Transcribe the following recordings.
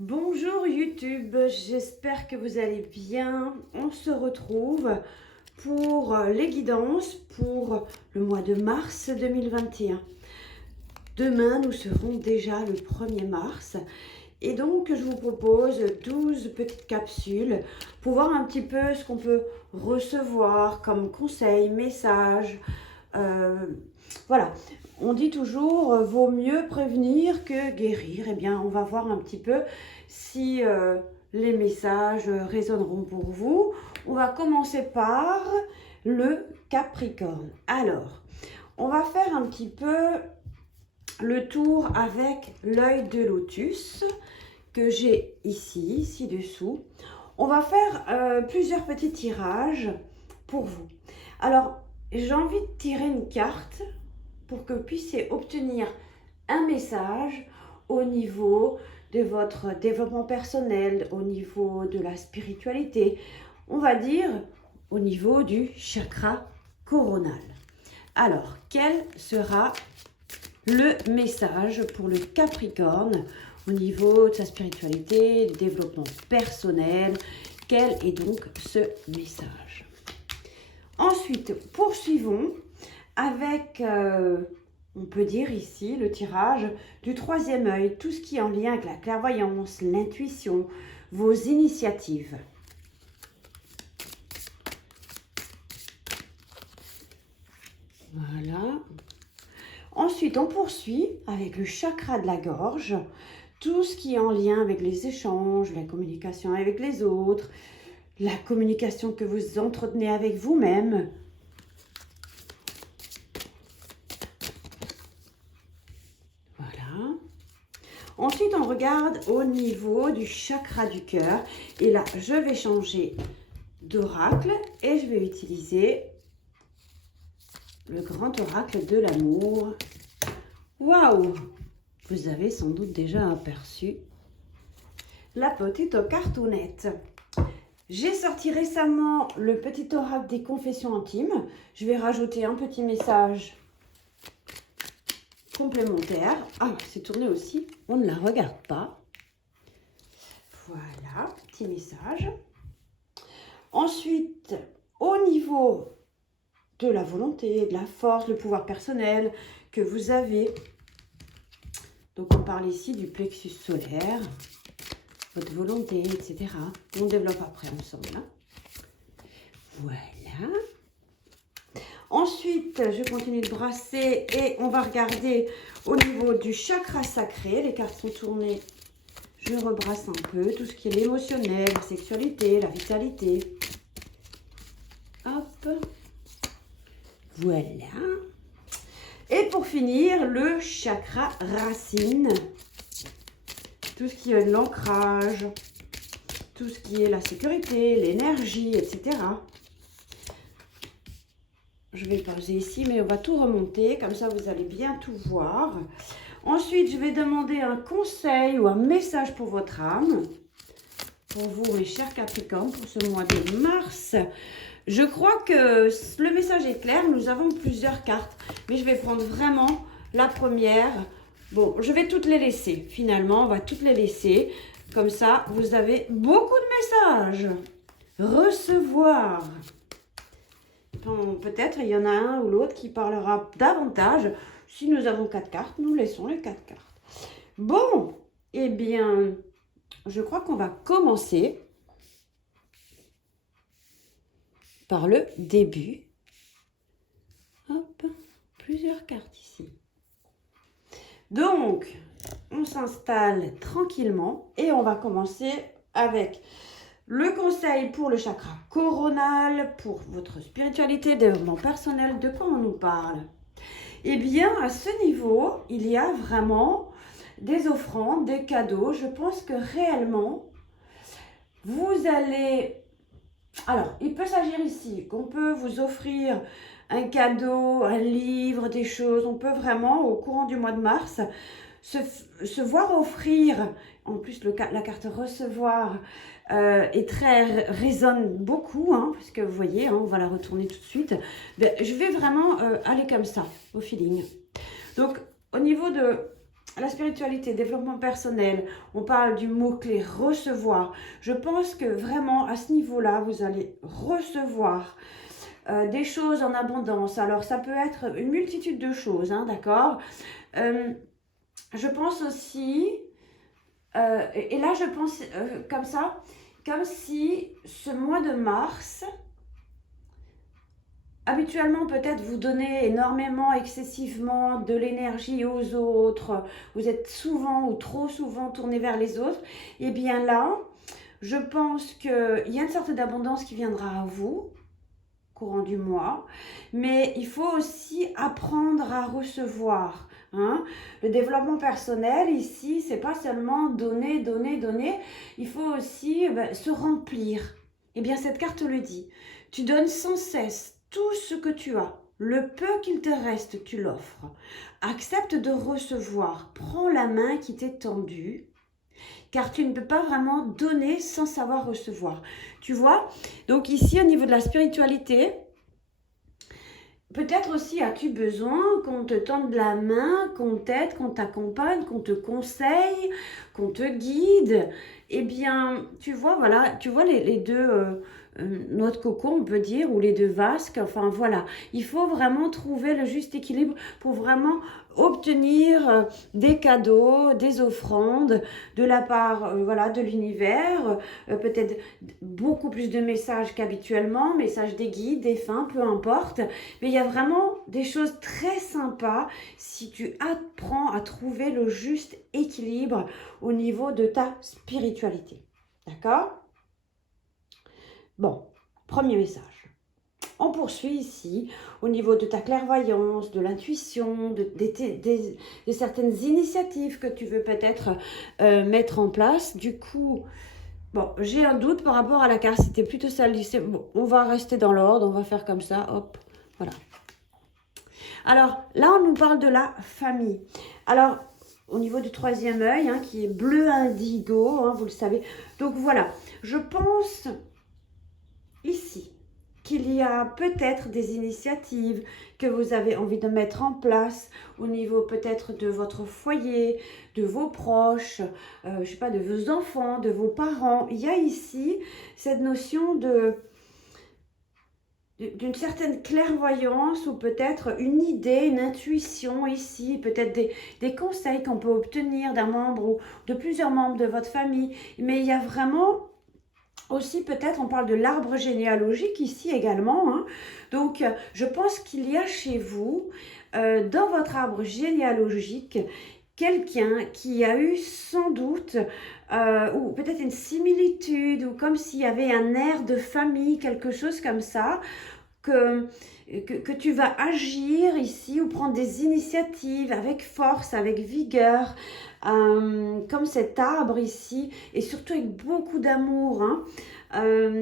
Bonjour YouTube, j'espère que vous allez bien. On se retrouve pour les guidances pour le mois de mars 2021. Demain, nous serons déjà le 1er mars. Et donc, je vous propose 12 petites capsules pour voir un petit peu ce qu'on peut recevoir comme conseils, messages. Voilà, on dit toujours, vaut mieux prévenir que guérir. Eh bien, on va voir un petit peu si les messages résonneront pour vous. On va commencer par le Capricorne. Alors, on va faire un petit peu le tour avec l'œil de lotus que j'ai ici, ci-dessous. On va faire plusieurs petits tirages pour vous. Alors, j'ai envie de tirer une carte pour que vous puissiez obtenir un message au niveau de votre développement personnel, au niveau de la spiritualité, on va dire au niveau du chakra coronal. Alors, quel sera le message pour le Capricorne au niveau de sa spiritualité, développement personnel? Quel est donc ce message? Ensuite, poursuivons avec, on peut dire ici, le tirage du troisième œil, tout ce qui est en lien avec la clairvoyance, l'intuition, vos initiatives. Voilà. Ensuite, on poursuit avec le chakra de la gorge, tout ce qui est en lien avec les échanges, la communication avec les autres, la communication que vous entretenez avec vous-même. Voilà. Ensuite, on regarde au niveau du chakra du cœur. Et là, je vais changer d'oracle et je vais utiliser le grand oracle de l'amour. Waouh! Vous avez sans doute déjà aperçu la petite cartoonette. J'ai sorti récemment le petit oracle des confessions intimes. Je vais rajouter un petit message complémentaire. Ah, c'est tourné aussi. On ne la regarde pas. Voilà, petit message. Ensuite, au niveau de la volonté, de la force, le pouvoir personnel que vous avez. Donc, on parle ici du plexus solaire, votre volonté, etc. On développe après ensemble. Hein. Voilà. Ensuite, je continue de brasser et on va regarder au niveau du chakra sacré. Les cartes sont tournées. Je rebrasse un peu tout ce qui est l'émotionnel, la sexualité, la vitalité. Hop. Voilà. Et pour finir, le chakra racine. Tout ce qui est l'ancrage, tout ce qui est la sécurité, l'énergie, etc. Je vais le poser ici, mais on va tout remonter. Comme ça, vous allez bien tout voir. Ensuite, je vais demander un conseil ou un message pour votre âme. Pour vous, mes chers Capricornes, pour ce mois de mars. Je crois que le message est clair. Nous avons plusieurs cartes, mais je vais prendre vraiment la première. Bon, je vais toutes les laisser. Finalement, on va toutes les laisser. Comme ça, vous avez beaucoup de messages. Recevoir. Bon, peut-être il y en a un ou l'autre qui parlera davantage. Si nous avons 4 cartes, nous laissons les 4 cartes. Bon, eh bien, je crois qu'on va commencer par le début. Hop, plusieurs cartes ici. Donc, on s'installe tranquillement et on va commencer avec le conseil pour le chakra coronal, pour votre spiritualité, développement personnel. De quoi on nous parle? Eh bien, à ce niveau, il y a vraiment des offrandes, des cadeaux. Je pense que réellement, vous allez... Alors, il peut s'agir ici qu'on peut vous offrir un cadeau, un livre, des choses. On peut vraiment, au courant du mois de mars, se voir offrir, en plus la carte recevoir résonne beaucoup, hein, parce que vous voyez, hein, on va la retourner tout de suite. Je vais vraiment aller comme ça, au feeling. Donc, au niveau de la spiritualité, développement personnel, on parle du mot-clé recevoir. Je pense que vraiment à ce niveau-là, vous allez recevoir des choses en abondance. Alors ça peut être une multitude de choses, hein, d'accord. Je pense aussi, et là je pense comme ça, comme si ce mois de mars, habituellement, peut-être vous donnez énormément, excessivement de l'énergie aux autres, vous êtes souvent ou trop souvent tourné vers les autres, et bien là, je pense qu'il y a une sorte d'abondance qui viendra à vous, courant du mois, mais il faut aussi apprendre à recevoir. Hein. Le développement personnel, ici, c'est pas seulement donner, donner, donner, il faut aussi se remplir. Eh bien, cette carte le dit. Tu donnes sans cesse tout ce que tu as, le peu qu'il te reste, tu l'offres. Accepte de recevoir, prends la main qui t'est tendue, car tu ne peux pas vraiment donner sans savoir recevoir. Tu vois? Donc ici, au niveau de la spiritualité, peut-être aussi as-tu besoin qu'on te tende la main, qu'on t'aide, qu'on t'accompagne, qu'on te conseille, qu'on te guide. Eh bien, tu vois, voilà, tu vois les deux noix de coco, on peut dire, ou les deux vasques. Enfin, voilà. Il faut vraiment trouver le juste équilibre pour vraiment obtenir des cadeaux, des offrandes de la part voilà, de l'univers, peut-être beaucoup plus de messages qu'habituellement, messages des guides, des fins, peu importe. Mais il y a vraiment des choses très sympas si tu apprends à trouver le juste équilibre au niveau de ta spiritualité. D'accord? Bon, premier message. On poursuit ici au niveau de ta clairvoyance, de l'intuition, de certaines initiatives que tu veux peut-être mettre en place. Du coup, bon, j'ai un doute par rapport à la carte. C'était plutôt ça. Bon, on va rester dans l'ordre. On va faire comme ça. Hop, voilà. Alors, là, on nous parle de la famille. Alors, au niveau du troisième œil, hein, qui est bleu indigo, hein, vous le savez. Donc, voilà. Je pense ici qu'il y a peut-être des initiatives que vous avez envie de mettre en place au niveau peut-être de votre foyer, de vos proches, je sais pas, de vos enfants, de vos parents. Il y a ici cette notion d'une certaine clairvoyance ou peut-être une idée, une intuition ici, peut-être des conseils qu'on peut obtenir d'un membre ou de plusieurs membres de votre famille. Mais il y a vraiment aussi, peut-être, on parle de l'arbre généalogique ici également. Hein. Donc, je pense qu'il y a chez vous, dans votre arbre généalogique, quelqu'un qui a eu sans doute, ou peut-être une similitude, ou comme s'il y avait un air de famille, quelque chose comme ça, que tu vas agir ici ou prendre des initiatives avec force, avec vigueur, comme cet arbre ici, et surtout avec beaucoup d'amour. Hein.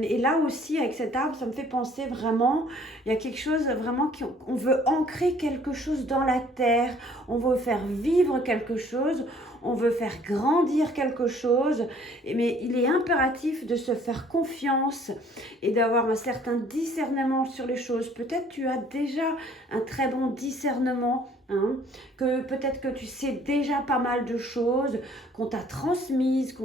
Et là aussi, avec cet arbre, ça me fait penser vraiment, il y a quelque chose vraiment qu'on veut ancrer quelque chose dans la terre, on veut faire vivre quelque chose, on veut faire grandir quelque chose, mais il est impératif de se faire confiance et d'avoir un certain discernement sur les choses. Peut-être tu as déjà un très bon discernement, hein, que peut-être que tu sais déjà pas mal de choses, qu'on t'a transmises,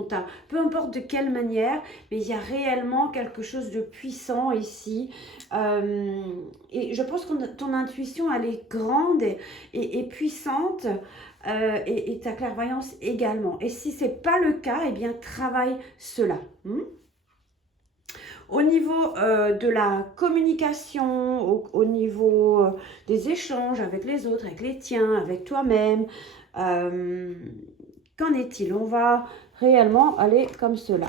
peu importe de quelle manière, mais il y a réellement quelque chose de puissant ici. Et je pense que ton intuition, elle est grande et puissante. Et ta clairvoyance également. Et si ce n'est pas le cas, eh bien, travaille cela. Au niveau de la communication, au niveau des échanges avec les autres, avec les tiens, avec toi-même, qu'en est-il? On va réellement aller comme cela.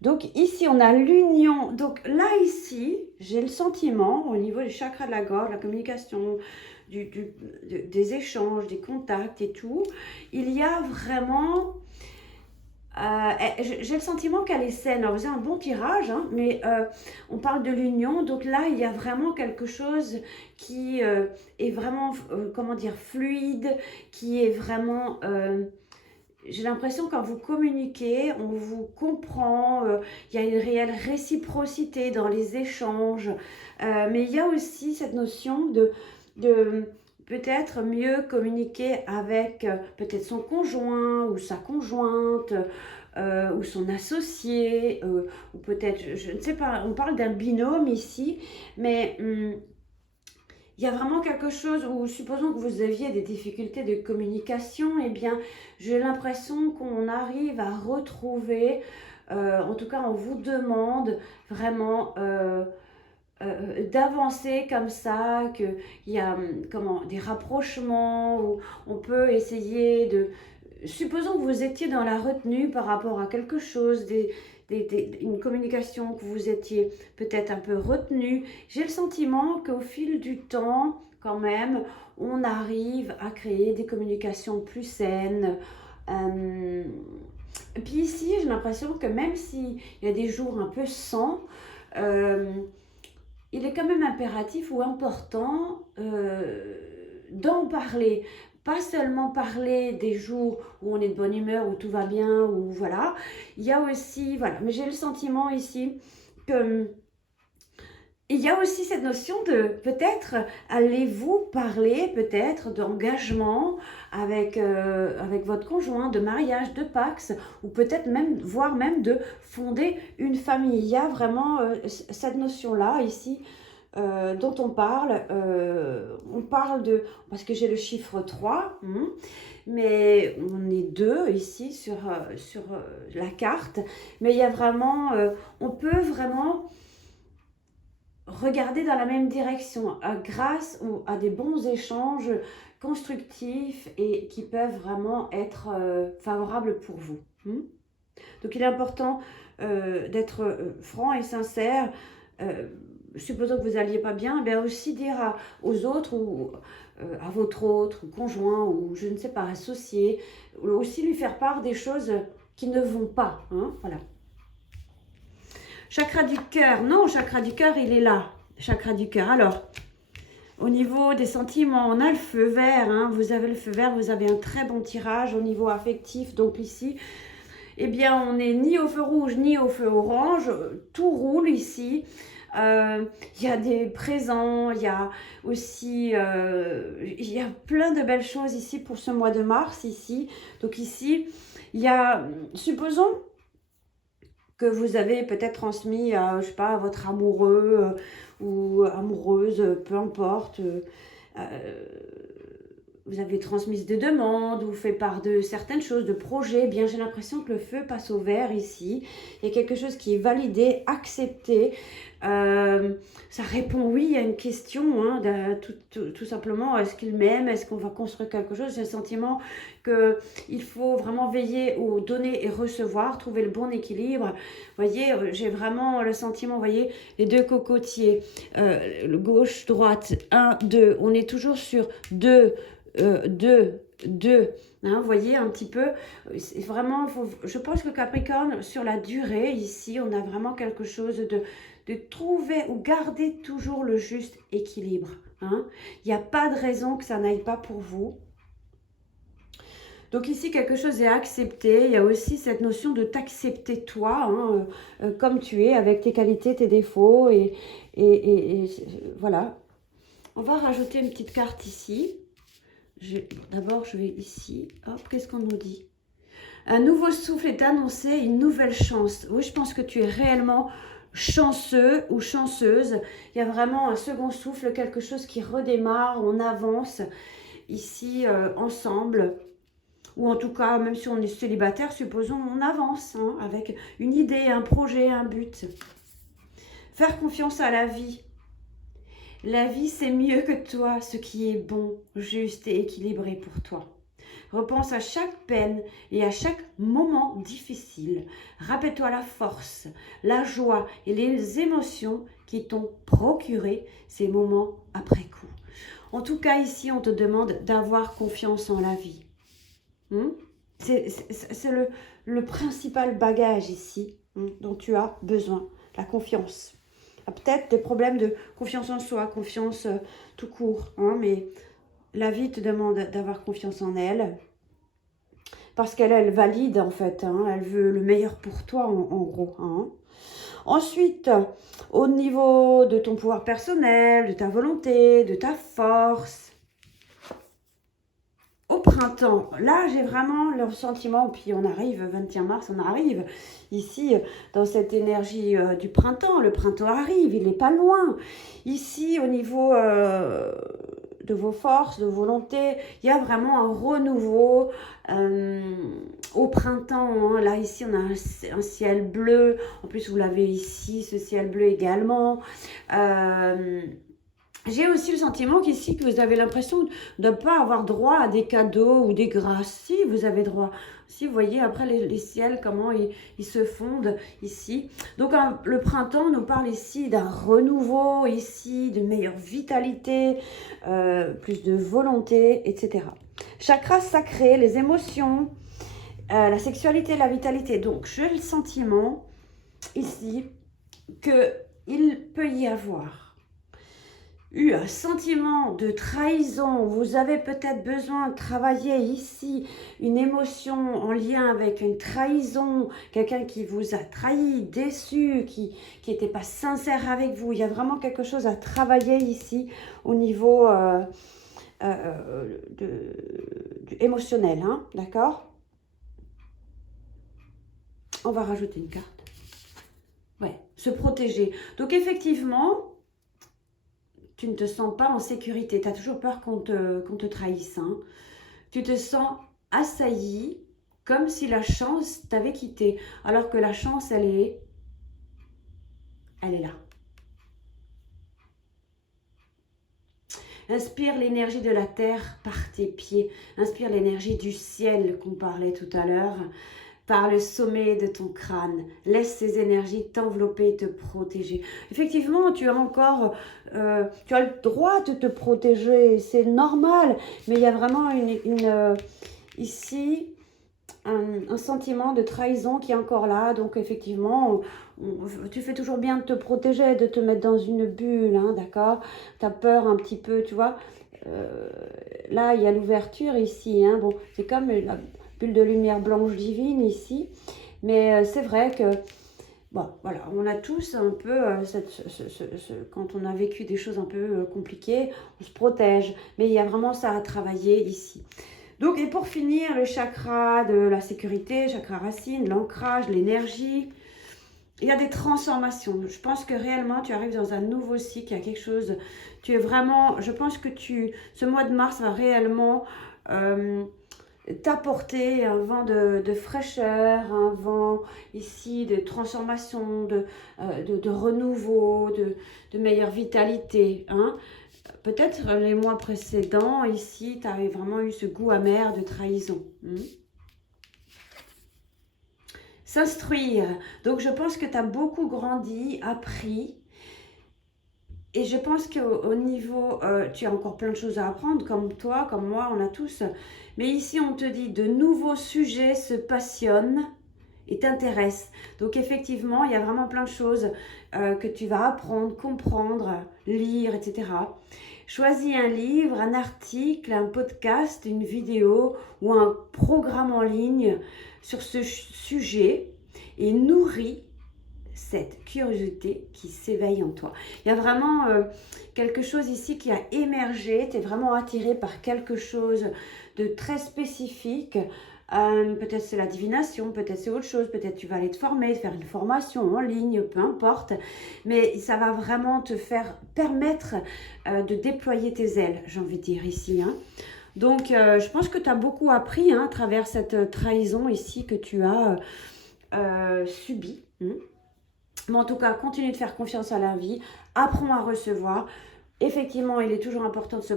Donc ici, on a l'union. Donc là, ici, j'ai le sentiment, au niveau du chakra de la gorge, la communication, des échanges, des contacts et tout, il y a vraiment... j'ai le sentiment qu'elle est saine. Alors, vous avez un bon tirage, hein, mais on parle de l'union. Donc là, il y a vraiment quelque chose qui est vraiment, comment dire, fluide, qui est vraiment... j'ai l'impression quand vous communiquez, on vous comprend, il y a une réelle réciprocité dans les échanges, mais il y a aussi cette notion de peut-être mieux communiquer avec peut-être son conjoint ou sa conjointe ou son associé, ou peut-être, je ne sais pas, on parle d'un binôme ici, mais il y a vraiment quelque chose où, supposons que vous aviez des difficultés de communication, eh bien, j'ai l'impression qu'on arrive à retrouver, en tout cas, on vous demande vraiment d'avancer comme ça, qu'il y a comment, des rapprochements, où on peut essayer de... Supposons que vous étiez dans la retenue par rapport à quelque chose, une communication que vous étiez peut-être un peu retenu. J'ai le sentiment qu'au fil du temps, quand même, on arrive à créer des communications plus saines. Et puis ici, j'ai l'impression que même s'il y a des jours un peu sans, il est quand même impératif ou important d'en parler. Pas seulement parler des jours où on est de bonne humeur, où tout va bien, ou voilà. Il y a aussi, voilà, mais j'ai le sentiment ici que il y a aussi cette notion de peut-être allez-vous parler peut-être d'engagement avec votre conjoint, de mariage, de Pax, ou peut-être même, voire même de fonder une famille. Il y a vraiment cette notion-là ici dont on parle. On parle de, parce que j'ai le chiffre 3, mais on est deux ici sur la carte, mais il y a vraiment, on peut vraiment regarder dans la même direction grâce à des bons échanges constructifs et qui peuvent vraiment être favorables pour vous. Donc il est important d'être franc et sincère. Supposons que vous n'alliez pas bien, bien aussi dire aux autres ou à votre autre conjoint ou je ne sais pas, associé, aussi lui faire part des choses qui ne vont pas. Voilà. Chakra du cœur, non, chakra du cœur, il est là. Chakra du cœur. Alors, au niveau des sentiments, on a le feu vert. Vous avez le feu vert, vous avez un très bon tirage au niveau affectif. Donc ici, eh bien, on n'est ni au feu rouge, ni au feu orange. Tout roule ici. Il y a des présents, il y a aussi, il y a plein de belles choses ici pour ce mois de mars, ici. Donc ici, il y a, supposons que vous avez peut-être transmis, je sais pas, à votre amoureux ou amoureuse, peu importe, vous avez transmis des demandes ou fait part de certaines choses, de projets, eh bien j'ai l'impression que le feu passe au vert ici. Il y a quelque chose qui est validé, accepté. Ça répond oui à une question, tout simplement, est-ce qu'il m'aime, est-ce qu'on va construire quelque chose. J'ai le sentiment qu'il faut vraiment veiller au donner et recevoir, trouver le bon équilibre. Vous voyez, j'ai vraiment le sentiment, vous voyez, les deux cocotiers, le gauche, droite, 1, 2, on est toujours sur 2, 2, 2. Vous voyez un petit peu, c'est vraiment, je pense que Capricorne, sur la durée, ici, on a vraiment quelque chose de trouver ou garder toujours le juste équilibre. Il n'y a pas de raison que ça n'aille pas pour vous. Donc ici, quelque chose est accepté. Il y a aussi cette notion de t'accepter toi, comme tu es, avec tes qualités, tes défauts. Et voilà. On va rajouter une petite carte ici. D'abord, je vais ici. Hop, qu'est-ce qu'on nous dit? Un nouveau souffle est annoncé, une nouvelle chance. Oui, je pense que tu es réellement chanceux ou chanceuse. Il y a vraiment un second souffle, quelque chose qui redémarre, on avance ici ensemble. Ou en tout cas, même si on est célibataire, supposons on avance avec une idée, un projet, un but. Faire confiance à la vie. La vie, c'est mieux que toi, ce qui est bon, juste et équilibré pour toi. Repense à chaque peine et à chaque moment difficile. Rappelle-toi la force, la joie et les émotions qui t'ont procuré ces moments après coup. En tout cas, ici, on te demande d'avoir confiance en la vie. C'est le principal bagage ici dont tu as besoin, la confiance. Peut-être des problèmes de confiance en soi, confiance tout court, mais la vie te demande d'avoir confiance en elle parce qu'elle valide en fait, elle veut le meilleur pour toi en gros. Ensuite, au niveau de ton pouvoir personnel, de ta volonté, de ta force, au printemps, là j'ai vraiment le sentiment, puis on arrive, 21 mars, on arrive ici dans cette énergie du printemps. Le printemps arrive, il n'est pas loin. Ici au niveau de vos forces, de volonté, il y a vraiment un renouveau au printemps. Hein. Là ici on a un ciel bleu, en plus vous l'avez ici, ce ciel bleu également. J'ai aussi le sentiment qu'ici, que vous avez l'impression de ne pas avoir droit à des cadeaux ou des grâces. Si, vous avez droit. Si, vous voyez, après les ciels, comment ils se fondent ici. Donc, le printemps nous parle ici d'un renouveau, ici, de meilleure vitalité, plus de volonté, etc. Chakra sacré, les émotions, la sexualité, la vitalité. Donc, j'ai le sentiment ici qu'il peut y avoir eu un sentiment de trahison, vous avez peut-être besoin de travailler ici une émotion en lien avec une trahison, quelqu'un qui vous a trahi, déçu, qui n'était pas sincère avec vous. Il y a vraiment quelque chose à travailler ici au niveau du émotionnel, hein, d'accord? On va rajouter une carte. Ouais, se protéger. Donc effectivement, tu ne te sens pas en sécurité. Tu as toujours peur qu'on te trahisse. Hein. Tu te sens assailli, comme si la chance t'avait quitté. Alors que la chance, elle est là. Inspire l'énergie de la terre par tes pieds. Inspire l'énergie du ciel qu'on parlait tout à l'heure. Par le sommet de ton crâne. Laisse ces énergies t'envelopper et te protéger. Effectivement, tu as encore, tu as le droit de te protéger, c'est normal, mais il y a vraiment ici un sentiment de trahison qui est encore là. Donc effectivement, tu fais toujours bien de te protéger, de te mettre dans une bulle, hein, d'accord? Tu as peur un petit peu, tu vois. Là, il y a l'ouverture ici. Hein, bon, c'est comme la bulle de lumière blanche divine ici. Mais c'est vrai que, bon, voilà, on a tous un peu, quand on a vécu des choses un peu compliquées, on se protège. Mais il y a vraiment ça à travailler ici. Donc, et pour finir, le chakra de la sécurité, chakra racine, l'ancrage, l'énergie. Il y a des transformations. Je pense que réellement, tu arrives dans un nouveau cycle. Il y a quelque chose. Tu es vraiment. Je pense que ce mois de mars va réellement t'apporter un vent de fraîcheur, un vent ici de transformation, de renouveau, de meilleure vitalité. Hein. Peut-être les mois précédents, ici, tu avais vraiment eu ce goût amer de trahison. S'instruire. Donc, je pense que tu as beaucoup grandi, appris. Et je pense qu'au niveau, tu as encore plein de choses à apprendre, comme toi, comme moi, on a tous. Mais ici, on te dit, de nouveaux sujets se passionnent et t'intéressent. Donc, effectivement, il y a vraiment plein de choses que tu vas apprendre, comprendre, lire, etc. Choisis un livre, un article, un podcast, une vidéo ou un programme en ligne sur ce sujet et nourris cette curiosité qui s'éveille en toi. Il y a vraiment quelque chose ici qui a émergé, tu es vraiment attiré par quelque chose de très spécifique. Peut-être c'est la divination, peut-être c'est autre chose, peut-être tu vas aller te former, faire une formation en ligne, peu importe. Mais ça va vraiment te permettre de déployer tes ailes, j'ai envie de dire ici. Hein. Donc, je pense que tu as beaucoup appris à travers cette trahison ici que tu as subie. Mais en tout cas, continue de faire confiance à la vie, apprends à recevoir. Effectivement, il est toujours important de se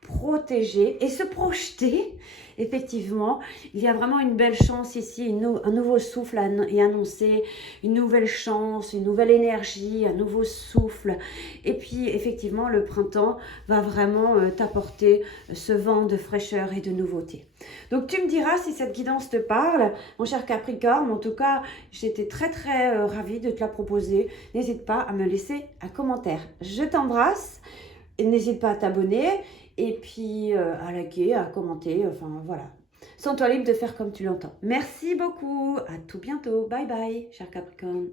protéger et se projeter. Effectivement, il y a vraiment une belle chance ici, un nouveau souffle est annoncé, une nouvelle chance, une nouvelle énergie, un nouveau souffle. Et puis, effectivement, le printemps va vraiment t'apporter ce vent de fraîcheur et de nouveauté. Donc, tu me diras si cette guidance te parle, mon cher Capricorne. En tout cas, j'étais très, très ravie de te la proposer. N'hésite pas à me laisser un commentaire. Je t'embrasse. N'hésite pas à t'abonner et puis à liker, à commenter, enfin voilà. Sens-toi libre de faire comme tu l'entends. Merci beaucoup, à tout bientôt. Bye bye, cher Capricorne.